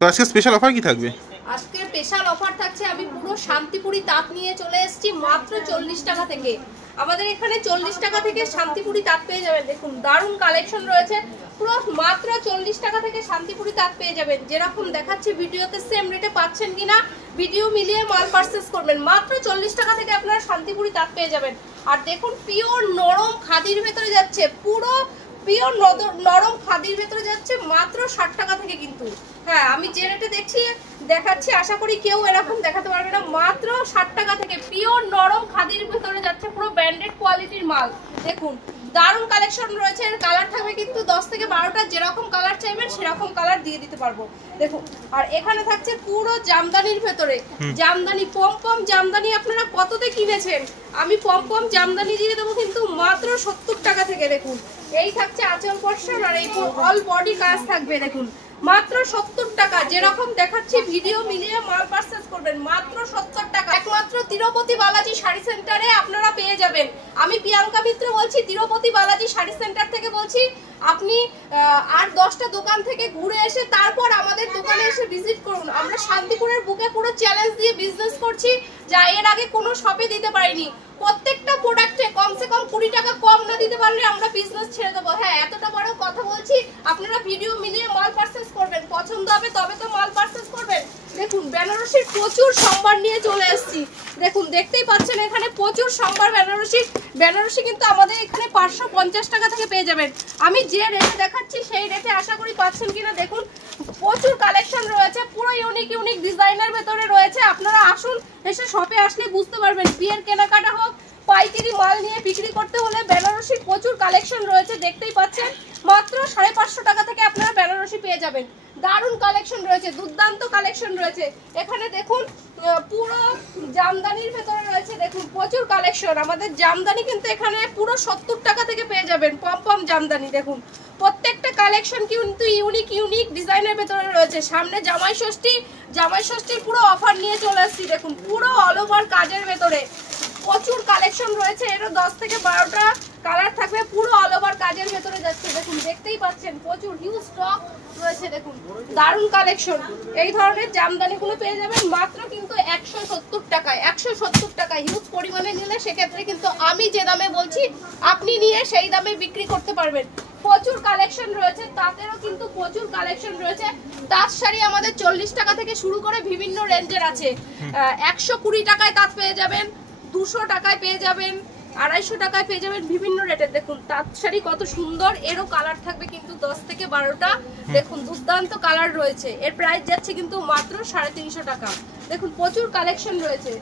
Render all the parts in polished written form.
তো আজকে special offer কি থাকবে? আজকে স্পেশাল অফার থাকছে, আমি পুরো শান্তিপুরি তাঁত নিয়ে চলে এসেছি মাত্র 40 টাকা থেকে। আমাদের এখানে 40 টাকা থেকে শান্তিপুরি তাঁত পেয়ে যাবেন। দেখুন দারুণ কালেকশন রয়েছে, পুরো মাত্র 40 টাকা থেকে শান্তিপুরি তাঁত পেয়ে যাবেন। যেরকম দেখাচ্ছে ভিডিওতে সেম রেটে পাচ্ছেন কিনা ভিডিও মিলিয়ে মাল পারচেস করবেন। মাত্র 40 টাকা থেকে আপনারা শান্তিপুরি তাঁত পেয়ে যাবেন। আর দেখুন পিওর নরম খাদির ভেতরে যাচ্ছে, পুরো পিওর নরম খাদির ভেতরে যাচ্ছে মাত্র 60 টাকা থেকে। কিন্তু হ্যাঁ, আমি যে রেটে দেখাচ্ছি আশা করি কেউ এরকম দেখাতে পারবে না। মাত্র 60 টাকা থেকে পিওর নরম খাদির ভেতরে যাচ্ছে, পুরো ব্র্যান্ডেড কোয়ালিটির মাল। দেখুন দারুণ কালেকশন রয়েছে। এর কালার থাকবে কিন্তু 10 থেকে 12টা, যেরকম কালার চাইবেন সেরকম কালার দিয়ে দিতে পারবো। দেখুন আর এখানে থাকছে পুরো জামদানির ভেতরে, জামদানি পম জামদানি। আপনারা কততে কিনেছেন? আমি পম জামদানি দিয়ে দেবো কিন্তু মাত্র 70 টাকা থেকে। দেখুন এই থাকছে আঁচল পোরশন, আর এই অল বডি কাজ থাকবে। দেখুন মাত্র 70 টাকা, যেরকম দেখাচ্ছি ভিডিও মিলিয়ে মাল পারচেজ করবেন মাত্র 70 টাকা। একমাত্র তিরুপতি বালাজি শাড়ি সেন্টারে আপনারা পেয়ে যাবেন। আমি প্রিয়াঙ্কা মিত্র বলছি, তিরুপতি বালাজি শাড়ি সেন্টার থেকে বলছি। আপনি 8-10টা দোকান থেকে ঘুরে এসে তারপর আমাদের দোকানে এসে ভিজিট করুন। আমরা শান্তিপুরের বুকে পুরো চ্যালেঞ্জ দিয়ে বিজনেস করছি, যা এর আগে কোনো শপে দিতে পারিনি। প্রত্যেকটা প্রোডাক্টে কমসে কম 20 টাকা কম না দিতে পারলে আমরা বিজনেস ছেড়ে দেবো। হ্যাঁ, এতটা বড় কথা বলছি। আপনারা ভিডিও মিলিয়ে মাল পারচেজ করবেন, পছন্দ হবে তবে তো মাল পারচেজ করবেন। দেখুন বেনারসির প্রচুর সম্ভার নিয়ে চলে এসেছি। দেখুন দেখতেই পাচ্ছেন এখানে প্রচুর সম্ভার বেনারসি কিন্তু আমাদের এখানে 550 টাকা থেকে পেয়ে যাবেন। আমি যে রেটে দেখাচ্ছি সেই রেটে আশা করি পাচ্ছেন কিনা। দেখুন প্রচুর কালেকশন রয়েছে, পুরো ইউনিক ডিজাইনের ভেতরে রয়েছে। আপনারা আসুন, এসে শপে আসলে বুঝতে পারবেন। বিয়ের কেনাকাটা হোক, পাইকারি মাল নিয়ে বিক্রি করতে হলে বেনারসির প্রচুর কালেকশন রয়েছে। দেখতেই পাচ্ছেন মাত্র 550 টাকা থেকে আপনারা বেনারসি পেয়ে যাবেন। দারুণ কালেকশন রয়েছে, দুর্দান্ত কালেকশন রয়েছে। এখানে দেখুন পুরো জামদানির ভেতরে রয়েছে। দেখুন প্রচুর কালেকশন। আমাদের জামদানি কিন্তু এখানে পুরো 70 টাকা থেকে পেয়ে যাবেন। পম জামদানি দেখুন প্রত্যেকটা কালেকশন কিন্তু ইউনিক ডিজাইনের ভেতরে রয়েছে। সামনে জামাই ষষ্ঠীর পুরো অফার নিয়ে চলে আসছি। দেখুন পুরো অল ওভার কাজের ভেতরে প্রচুর কালেকশন রয়েছে। এরও 10 থেকে 12টা কালার থাকবে, পুরো অল ওভার কাজের ভেতরে যাচ্ছে। দেখুন দেখতেই পাচ্ছেন প্রচুর হিউজ স্টক রয়েছে। দেখুন দারুণ কালেকশন। এই ধরনের জামদানিগুলো পেয়ে যাবেন মাত্র কিন্তু 170 টাকায়। 170 টাকা হিউজ পরিমাণে নিলে সেক্ষেত্রে কিন্তু আমি যে দামে বলছি আপনি নিয়ে সেই দামে বিক্রি করতে পারবেন। প্রচুর কালেকশন রয়েছে, তাতেরও কিন্তু প্রচুর কালেকশন রয়েছে। তাঁত শাড়ি আমাদের 40 টাকা থেকে শুরু করে বিভিন্ন রেঞ্জের আছে। 120 টাকায় তাঁত পেয়ে যাবেন, 200 টাকায় পেয়ে যাবেন, 250 টাকায় পেয়ে যাবেন, বিভিন্ন রেটের। দেখুন তাঁত শাড়ি কত সুন্দর, এরও কালার থাকবে কিন্তু 10 থেকে 12টা। দেখুন দুর্দান্ত কালার রয়েছে। এর প্রাইস যাচ্ছে কিন্তু মাত্র 350 টাকা। দেখুন প্রচুর কালেকশন রয়েছে।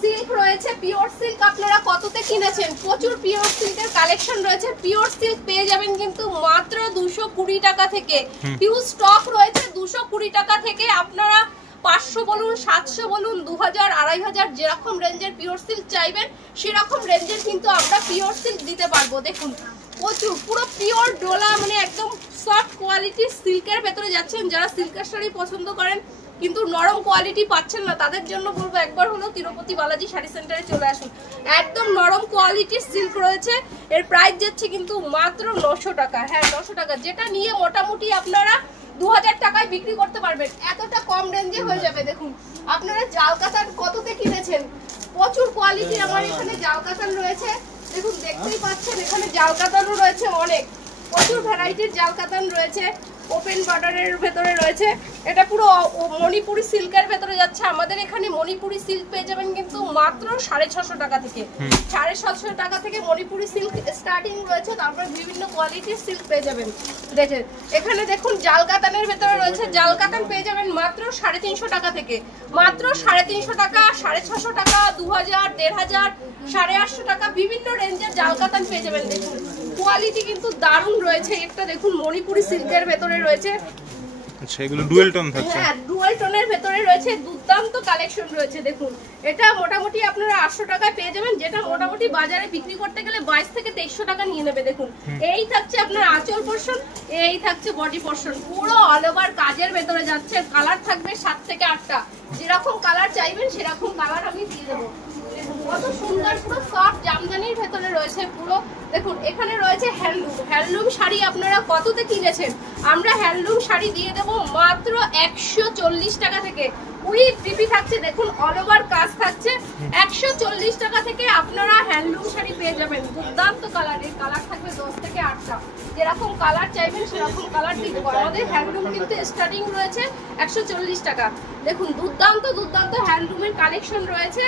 সিল্ক রয়েছে, পিওর সিল্ক আপনারা কততে কিনেছেন? প্রচুর পিওর সিল্কের কালেকশন রয়েছে। পিওর সিল্ক পেয়ে যাবেন কিন্তু মাত্র 220 টাকা থেকে। হিউজ স্টক রয়েছে। 220 টাকা থেকে আপনারা 500 বলুন, 700 বলুন, 2000, 2500 যেরকম রেঞ্জের পিওর সিল্ক চাইবেন সেরকম রেঞ্জের কিন্তু আমরা পিওর সিল্ক দিতে পারবো। দেখুন প্রচুর পুরো পিওর ডোলা, মানে একদম সফট কোয়ালিটির সিল্কের ভেতরে যাচ্ছেন। যারা সিল্কের শাড়ি পছন্দ করেন কিন্তু নরম কোয়ালিটি পাচ্ছেন না, তাদের জন্য বলবো একবার হলো তিরুপতি বালাজি শাড়ি সেন্টারে চলে আসুন। একদম নরম কোয়ালিটির সিল্ক রয়েছে। এর প্রাইস যাচ্ছে কিন্তু মাত্র 900 টাকা। হ্যাঁ 900 টাকা, যেটা নিয়ে মোটামুটি আপনারা 2000 টাকায় বিক্রি করতে পারবেন। এতটা কম রেঞ্জে হয়ে যাবে। দেখুন আপনারা জাল কাতান কততে কিনেছেন? প্রচুর কোয়ালিটির আমার এখানে জাল কাতান রয়েছে। দেখুন দেখতেই পাচ্ছেন এখানে জাল কাতানও রয়েছে অনেক, প্রচুর ভ্যারাইটির জাল কাতান রয়েছে। ওপেন বর্ডারের ভেতরে রয়েছে। এটা পুরো মণিপুরি সিল্কের ভেতরে যাচ্ছে। আমাদের এখানে মণিপুরি সিল্ক পেয়ে যাবেন কিন্তু মাত্র 650 টাকা থেকে। 750 টাকা থেকে মণিপুরি সিল্ক স্টার্টিং রয়েছে। তারপর বিভিন্ন কোয়ালিটির সিল্ক পেয়ে যাবেন। দেখেন এখানে দেখুন জাল কাতানের ভেতরে রয়েছে। জাল কাতান পেয়ে যাবেন মাত্র 350 টাকা থেকে। মাত্র 350 টাকা, 650 টাকা, 2000, 1500, 850 টাকা বিভিন্ন রেঞ্জের জাল কাতান পেয়ে যাবেন। দেখুন কোয়ালিটি কিন্তু দারুণ রয়েছে। একটা দেখুন মণিপুরি সিল্কের ভেতরে রয়েছে। আচ্ছা এগুলো ডুয়াল টোন থাকছে? হ্যাঁ ডুয়াল টোনের ভেতরে রয়েছে, দুর্দান্ত কালেকশন রয়েছে। দেখুন এটা মোটামুটি আপনারা 800 টাকায় পেয়ে যাবেন, যেটা মোটামুটি বাজারে বিক্রি করতে গেলে 22 থেকে 2300 টাকা নিয়ে নেবে। দেখুন এই থাকছে আপনার আঁচল পোরশন, এই থাকছে বডি পোরশন, পুরো অল ওভার কাজের ভেতরে যাচ্ছে। কালার থাকবে 7 থেকে 8টা, যেরকম কালার চাইবেন সেরকম কালার আমি দিয়ে দেবো। কত সুন্দর পুরো সফট জামদানির ভেতরে রয়েছে পুরো। দেখুন এখানে রয়েছে হ্যান্ডলুম শাড়ি আপনারা কততে কিনেছেন? আমরা হ্যান্ডলুম শাড়ি দিয়ে দেব মাত্র 140 টাকা থেকে। উইথ টিপি থাকছে, দেখুন অল ওভার কাজ থাকছে। 140 টাকা থেকে আপনারা হ্যান্ডলুম শাড়ি পেয়ে যাবেন। দুর্দান্ত কালারের, কালার থাকবে 10 থেকে 8টা। যেরকম কালার চাইবেন সেরকম কালার দিয়ে দেবো। আমাদের হ্যান্ডলুম কিন্তু স্টার্টিং রয়েছে 140 টাকা। দেখুন দুর্দান্ত দুর্দান্ত হ্যান্ডলুমের কালেকশন রয়েছে,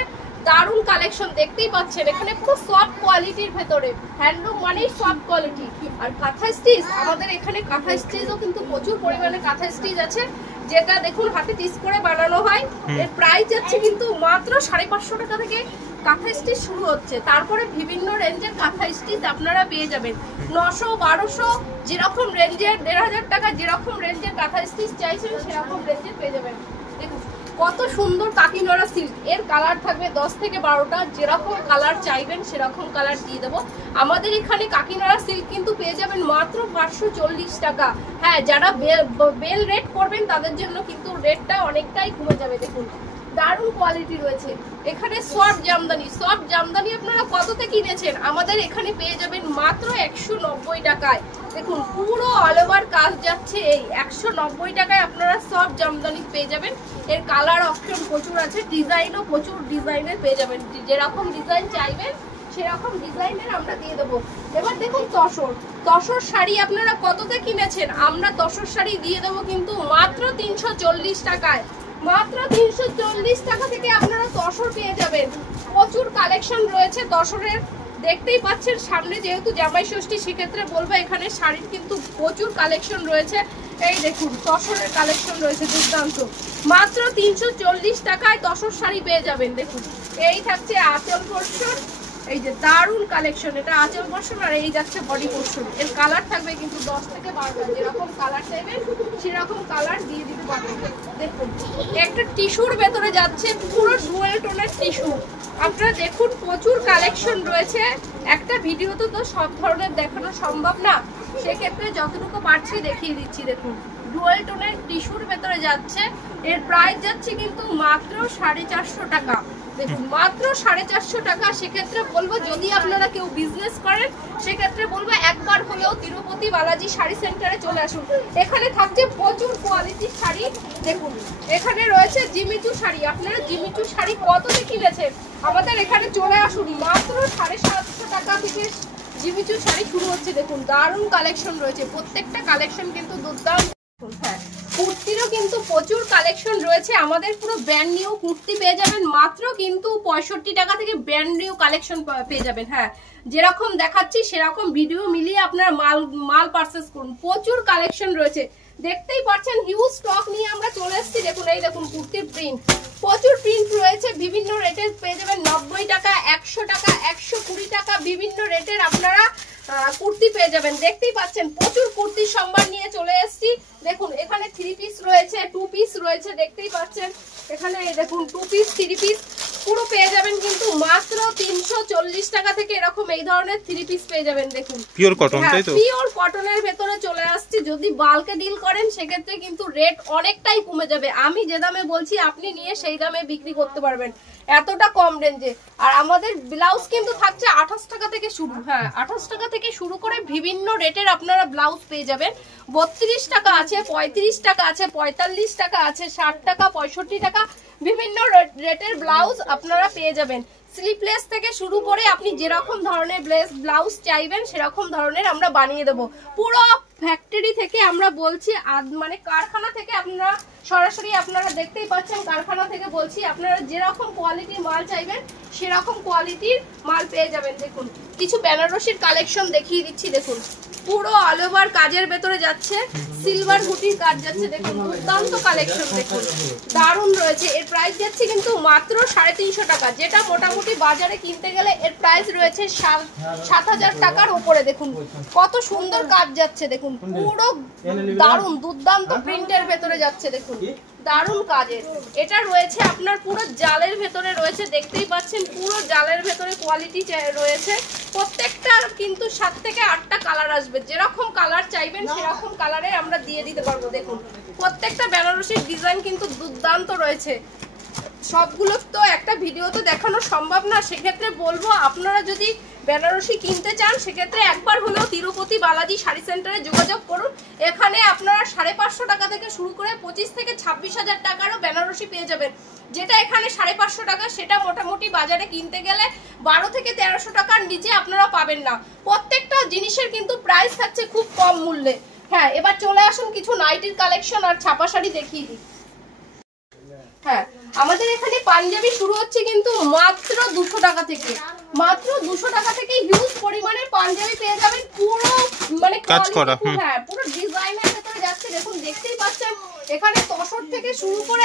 দারুণ কালেকশন দেখতেই পাচ্ছেন। এখানে পুরো সফট কোয়ালিটির ভেতরে, হ্যান্ডলুম মানেই সফট কোয়ালিটি। আর কাঁথা স্টিচ, আমাদের এখানে কাঁথা স্টিচও কিন্তু প্রচুর পরিমাণে কাঁথা স্টিচ আছে, যেটা দেখুন হাতে টিস করে বানানো হয়। এর প্রাইস যাচ্ছে কিন্তু মাত্র 550 টাকা থেকে কাঁথা স্টিচ শুরু হচ্ছে। তারপরে বিভিন্ন রেঞ্জের কাঁথা স্টিচ আপনারা পেয়ে যাবেন 900, 1200, যেরকম রেঞ্জের, 1500 টাকা যেরকম রেঞ্জের কাঁথা স্টিচ চাইছেন সেরকম রেঞ্জের পেয়ে যাবেন। দেখুন কত সুন্দর কাকিনাড়া সিল্ক, এর কালার থাকবে 10 থেকে 12টা। যেরকম কালার চাইবেন সেরকম কালার দিয়ে দেবো। আমাদের এখানে কাকিনাড়া সিল্ক কিন্তু পেয়ে যাবেন মাত্র 540 টাকা। হ্যাঁ, যারা বেল রেট করবেন তাদের জন্য কিন্তু রেটটা অনেকটাই কমে যাবে। দেখুন দারুণ কোয়ালিটি রয়েছে। এখানে সফট জামদানি আপনারা কততে কিনেছেন? আমাদের এখানে পেয়ে যাবেন মাত্র 190 টাকায়। দেখুন পুরো অল ওভার কাজ যাচ্ছে এই 190 টাকায় আপনারা সফট জামদানি পেয়ে যাবেন। এর কালার অপশন প্রচুর আছে, ডিজাইনও প্রচুর ডিজাইনের পেয়ে যাবেন। যেরকম ডিজাইন চাইবেন সেরকম ডিজাইনের আমরা দিয়ে দেবো। এবার দেখুন তসর শাড়ি আপনারা কততে কিনেছেন? আমরা তসর শাড়ি দিয়ে দেবো কিন্তু মাত্র 340 টাকায়। মাত্র 340 টাকা থেকে আপনারা তসর পেয়ে যাবেন। প্রচুর কালেকশন রয়েছে তসরের, দেখতেই পাচ্ছেন। সামনে যেহেতু জামাই ষষ্ঠী, সেক্ষেত্রে বলবো এখানে শাড়ির কিন্তু প্রচুর কালেকশন রয়েছে। এই দেখুন তসরের কালেকশন রয়েছে দুর্দান্ত। মাত্র 340 টাকায় তসর শাড়ি পেয়ে যাবেন। দেখুন এই থাকছে আঁচল পোরশন, এই যে দারুণ কালেকশন, এটা আঁচল পোরশন আর এই যাচ্ছে বডি পোরশন। এর কালার থাকবে কিন্তু 10 থেকে 12টা। যেরকম কালার চাইবেন সেরকম কালার দিয়ে দিতে পারবেন। দেখুন একটা টিস্যুর ভেতরে যাচ্ছে, পুরো ডুয়াল টোনের টিস্যু। আপনারা দেখুন প্রচুর কালেকশন রয়েছে। একটা ভিডিওতে তো সব ধরনের দেখানো সম্ভব না, সেক্ষেত্রে যতটুকু পারছি দেখিয়ে দিচ্ছি। দেখুন ডুয়াল টোনের টিস্যুর ভেতরে যাচ্ছে, এর প্রাইস যাচ্ছে কিন্তু মাত্র 450 টাকা। দেখুন মাত্র 450 টাকা। সেক্ষেত্রে বলবো যদি আপনারা কেউ বিজনেস করেন সেক্ষেত্রে বলবো একবার হলেও তিরুপতি বালাজি শাড়ি সেন্টারে চলে আসুন। এখানে থাকছে প্রচুর কোয়ালিটির শাড়ি। দেখুন এখানে রয়েছে জিমিচু শাড়ি। আপনারা জিমিচু শাড়ি কততে কিনেছেন? আমাদের এখানে চলে আসুন, মাত্র 750 টাকা থেকে জিমিচু শাড়ি শুরু হচ্ছে। দেখুন দারুণ কালেকশন রয়েছে, প্রত্যেকটা কালেকশন কিন্তু দুর্দান্ত। হ্যাঁ, কুর্তিরও কিন্তু প্রচুর কালেকশন রয়েছে। আমাদের পুরো ব্র্যান্ড নিউ কুর্তি পেয়ে যাবেন মাত্র কিন্তু 65 টাকা থেকে ব্র্যান্ড নিউ কালেকশন পেয়ে যাবেন। হ্যাঁ, যেরকম দেখাচ্ছি সেরকম ভিডিও মিলিয়ে আপনারা মাল পারচেস করুন। প্রচুর কালেকশন রয়েছে, দেখতেই পাচ্ছেন হিউজ স্টক নিয়ে আমরা চলে এসেছি। দেখুন এই দেখুন কুর্তির প্রিন্ট, প্রচুর প্রিন্ট রয়েছে। বিভিন্ন রেটের পেয়ে যাবেন 90 টাকা, 100 টাকা, 120 টাকা, বিভিন্ন রেটের আপনারা কুর্তি পেয়ে যাবেন। দেখতেই পাচ্ছেন প্রচুর কুর্তির সম্ভার নিয়ে চলে এসেছি। দেখুন এখানে 3 পিস রয়েছে, 2 পিস রয়েছে, দেখতেই পাচ্ছেন। এখানে দেখুন 2 পিস, 3 পিস পুরো পেয়ে যাবেন কিন্তু মাত্র 340 টাকা থেকে। এরকম এই ধরনের 3 পিস পেয়ে যাবেন। দেখুন পিওর কটন, তাই তো? পিওর কটনের ভেতরে চলে আসছে। যদি বাল্কে ডিল করেন সেক্ষেত্রে কিন্তু রেট অনেকটাই কমে যাবে। আমি যে দামে বলছি আপনি নিয়ে সেই দামে বিক্রি করতে পারবেন, এতটা কম রেঞ্জে। আর আমাদের ব্লাউজ কিন্তু থাকছে 28 টাকা থেকে শুরু। হ্যাঁ, 28 টাকা থেকে শুরু করে বিভিন্ন রেটের আপনারা ব্লাউজ পেয়ে যাবেন। 32 টাকা আছে, 35 টাকা আছে, 45 টাকা আছে, 60 টাকা, 65 টাকা, বিভিন্ন রেটের ব্লাউজ আপনারা পেয়ে যাবেন। স্লিপলেস থেকে শুরু করে আপনি যেরকম ধরনের ব্লাউজ চাইবেন সেরকম ধরনের আমরা বানিয়ে দেবো। পুরো ফ্যাক্টরি থেকে আমরা বলছি, মানে কারখানা থেকে আপনারা সরাসরি আপনারা দেখতেই পাচ্ছেন, কারখানা থেকে বলছি। আপনারা যেরকম কোয়ালিটির মাল চাইবেন সেরকম কোয়ালিটির মাল পেয়ে যাবেন। দেখুন কিছু বেনারসির কালেকশন দেখিয়ে দিচ্ছি। দেখুন পুরো অল ওভার কাজের ভেতরে যাচ্ছে, সিলভার বুটির কাজ যাচ্ছে। দেখুন দুর্দান্ত কালেকশন, দেখুন দারুণ রয়েছে। এর প্রাইস যাচ্ছে কিন্তু মাত্র 350 টাকা, যেটা মোটামুটি বাজারে কিনতে গেলে এর প্রাইস রয়েছে 7000 টাকার উপরে। দেখুন কত সুন্দর কাজ যাচ্ছে, দেখুন পুরো দারুণ দুর্দান্ত প্রিন্টের ভেতরে যাচ্ছে। দেখুন দারুণ কাজের, এটা রয়েছে আপনার পুরো জালের ভেতরে রয়েছে। দেখতেই পাচ্ছেন পুরো জালের ভেতরে কোয়ালিটি রয়েছে। প্রত্যেকটা কিন্তু 7 থেকে 8টা কালার আসবে। যেরকম কালার চাইবেন সেরকম কালারে আমরা দিয়ে দিতে পারবো। দেখুন প্রত্যেকটা বেনারসির ডিজাইন কিন্তু দুর্দান্ত রয়েছে। সবগুলো তো একটা ভিডিও তো দেখানো সম্ভব না, সেক্ষেত্রে বলবো আপনারা যদি বেনারসি কিনতে চান সেক্ষেত্রে একবার হলেও তিরুপতি বালাজি শাড়ি সেন্টারে যোগাযোগ করুন। এখানে আপনারা 550 টাকা থেকে শুরু করে 25 থেকে 26,000 টাকারও বেনারসি পেয়ে যাবেন। যেটা এখানে 550 টাকা সেটা মোটামুটি বাজারে কিনতে গেলে 12 থেকে 1300 টাকার নিচে আপনারা পাবেন না। প্রত্যেকটা জিনিসের কিন্তু প্রাইস থাকছে খুব কম মূল্যে। হ্যাঁ, এবার চলে আসুন কিছু নাইটির কালেকশন আর ছাপা শাড়ি দেখিয়ে দিই। হ্যাঁ, আমাদের এখানে পাঞ্জাবি শুরু হচ্ছে কিন্তু মাত্র 200 টাকা থেকে। মাত্র 200 টাকা থেকে হিউজ পরিমাণের পাঞ্জাবি পেয়ে যাবেন, পুরো মানে কাজ করা। হ্যাঁ, পুরো ডিজাইনের ভিতরে যাচ্ছে। দেখুন, দেখতেই পাচ্ছেন এখানে তসর থেকে শুরু করে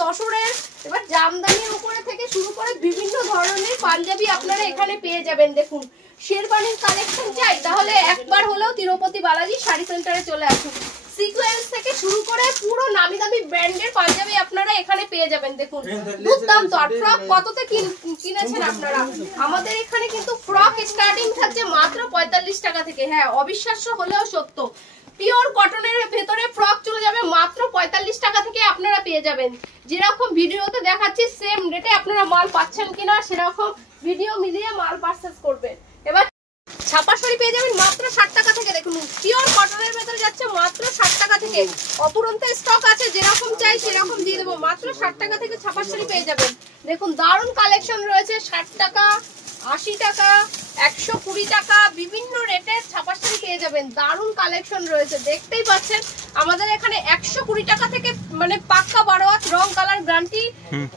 তসরের এবার জামদানির উপরে থেকে শুরু করে বিভিন্ন ধরনের পাঞ্জাবি আপনারা এখানে পেয়ে যাবেন। দেখুন, শেরবানির কালেকশন চাই তাহলে একবার হলেও তিরুপতি বালাজি শাড়ি সেন্টারে চলে আসুন। সিকোয়েন্স থেকে শুরু করে পুরো নামি দামি ব্র্যান্ডের পাঞ্জাবি আপনারা এখানে পেয়ে যাবেন। দেখুন, দুর্দান্ত। আর ফ্রক কততে কিনেছেন আপনারা? আমাদের এখানে কিন্তু ফ্রক স্টার্টিং থাকছে মাত্র 45 টাকা থেকে। হ্যাঁ, অবিশ্বাস্য হলেও সত্য, পিওর কটনের ভেতরে ফ্রক চলে যাবে মাত্র 45 টাকা থেকে আপনারা পেয়ে যাবেন। যেরকম ভিডিওতে দেখাচ্ছি সেম রেটে আপনারা মাল পাচ্ছেন কিনা সেরকম ভিডিও মিলিয়ে মাল পারচেজ করবেন। এবার ছাপা শাড়ি পেয়ে যাবেন মাত্র 60 টাকা থেকে। দেখুন, পিওর কটনের ভেতরে যাচ্ছে মাত্র 60 টাকা থেকে। অপুরন্ত স্টক আছে, যেরকম চাই সেরকম দিয়ে দেবো। মাত্র 60 টাকা থেকে ছাপা শাড়ি পেয়ে যাবেন। দেখুন, দারুণ কালেকশন রয়েছে। 60 টাকা, 80 টাকা, 120 টাকা বিভিন্ন রেটের ছাপা শাড়ি পেয়ে যাবেন। দারুণ কালেকশন রয়েছে, দেখতেই পাচ্ছেন। আমাদের এখানে 120 টাকা থেকে মানে পাক্কা 12 হাত রং কালার গ্যারান্টি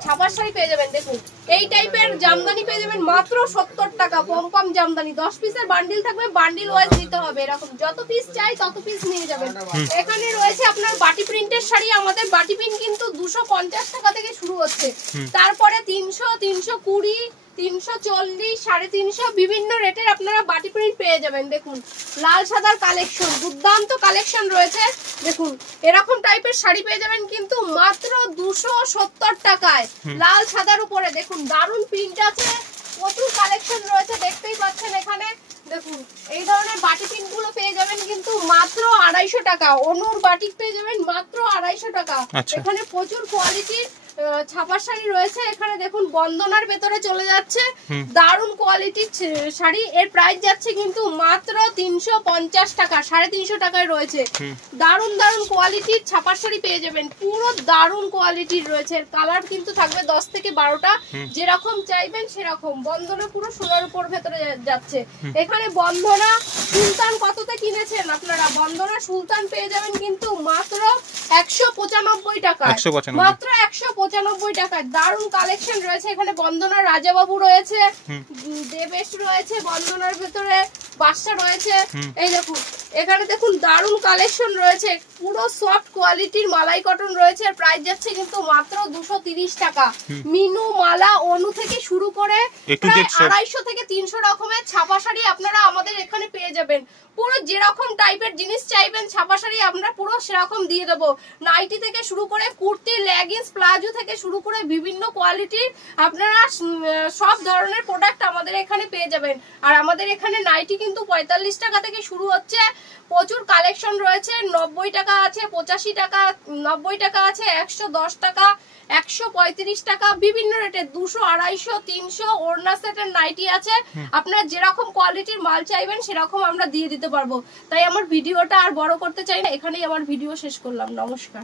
ছাপা শাড়ি পেয়ে যাবেন। দেখুন, এই টাইপের জামদানি পেয়ে যাবেন মাত্র 70 টাকা। পম জামদানি 10 পিসের বান্ডিল থাকবে, বান্ডিল ওয়াইজ নিতে হবে। এরকম যত পিস চাই তত পিস নিয়ে যাবেন। এখানে রয়েছে আপনার বাটি প্রিন্টের শাড়ি। আমাদের বাটি প্রিন্ট কিন্তু 250 টাকা থেকে শুরু হচ্ছে, তারপরে 300, 320, 340, 350 বিভিন্ন রেটের আপনারা বাটি প্রিন্ট পেয়ে যাবেন। দেখুন, লাল সাদার কালেকশন, দুর্দান্ত কালেকশন রয়েছে। দেখুন, এরকম টাইপের শাড়ি পেয়ে যাবেন কিন্তু মাত্র 270 টাকায় লাল সাদার উপরে। দেখুন, দারুণ প্রিন্ট আছে, প্রচুর কালেকশন রয়েছে, দেখতেই পাচ্ছেন এখানে। দেখুন, এই ধরনের বাটি প্রিন্ট গুলো পেয়ে যাবেন কিন্তু মাত্র 250 টাকা। অনুর বাটিক পেয়ে যাবেন মাত্র 250 টাকা। এখানে প্রচুর কোয়ালিটির ছাপা শাড়ি রয়েছে। এখানে দেখুন, বন্দনার ভেতরে চলে যাচ্ছে দারুণ কোয়ালিটির শাড়ি। এর প্রাইস যাচ্ছে কিন্তু মাত্র 350 টাকা, 350 টাকায় রয়েছে। দারুণ দারুণ কোয়ালিটির ছাপা শাড়ি পেয়ে যাবেন, পুরো দারুণ কোয়ালিটির রয়েছে। এর কালার কিন্তু থাকবে 10 থেকে 12টা, যেরকম চাইবেন সেরকম। বন্দনা পুরো সোনার উপর ভেতরে যাচ্ছে। এখানে বন্দনা সুলতান কততে কিনেছেন আপনারা? বন্দনা সুলতান পেয়ে যাবেন কিন্তু মাত্র 195 টাকা, মাত্র 195 টাকায়। দারুণ কালেকশন রয়েছে এখানে। বন্দনার রাজাবাবু রয়েছে, দেবেশ রয়েছে, বন্দনার ভেতরে বাদশা রয়েছে। এই দেখুন, এখানে দেখুন দারুণ কালেকশন রয়েছে, পুরো সফট কোয়ালিটির মালাই কটন রয়েছে। প্রাইস যাচ্ছে কিন্তু মাত্র 230 টাকা। মিনু, মালা, অনু থেকে শুরু করে প্রায় 250 থেকে 300 রকমের ছাপা শাড়ি আপনারা আমাদের এখানে পেয়ে যাবেন। পুরো যেরকম টাইপের জিনিস চাইবেন ছাপা শাড়ি আমরা পুরো সেরকম দিয়ে দেবো। নাইটি থেকে শুরু করে কুর্তি, লেগিংস, প্লাজো থেকে শুরু করে বিভিন্ন কোয়ালিটির আপনারা সব ধরনের প্রোডাক্ট আমাদের এখানে পেয়ে যাবেন। আর আমাদের এখানে নাইটি কিন্তু 45 টাকা থেকে শুরু হচ্ছে। প্রচুর কালেকশন রয়েছে। 90 টাকা আছে, 85 টাকা, 90 টাকা আছে, 110 টাকা, 135 টাকা, বিভিন্ন রেটের 200, 250, 300 ওড়না সেটের নাইটি আছে। আপনারা যেরকম কোয়ালিটির মাল চাইবেন সেরকম আমরা দিয়ে দিতে পারবো। তাই আমার ভিডিওটা আর বড় করতে চাই না, এখানেই আমার ভিডিও শেষ করলাম। নমস্কার।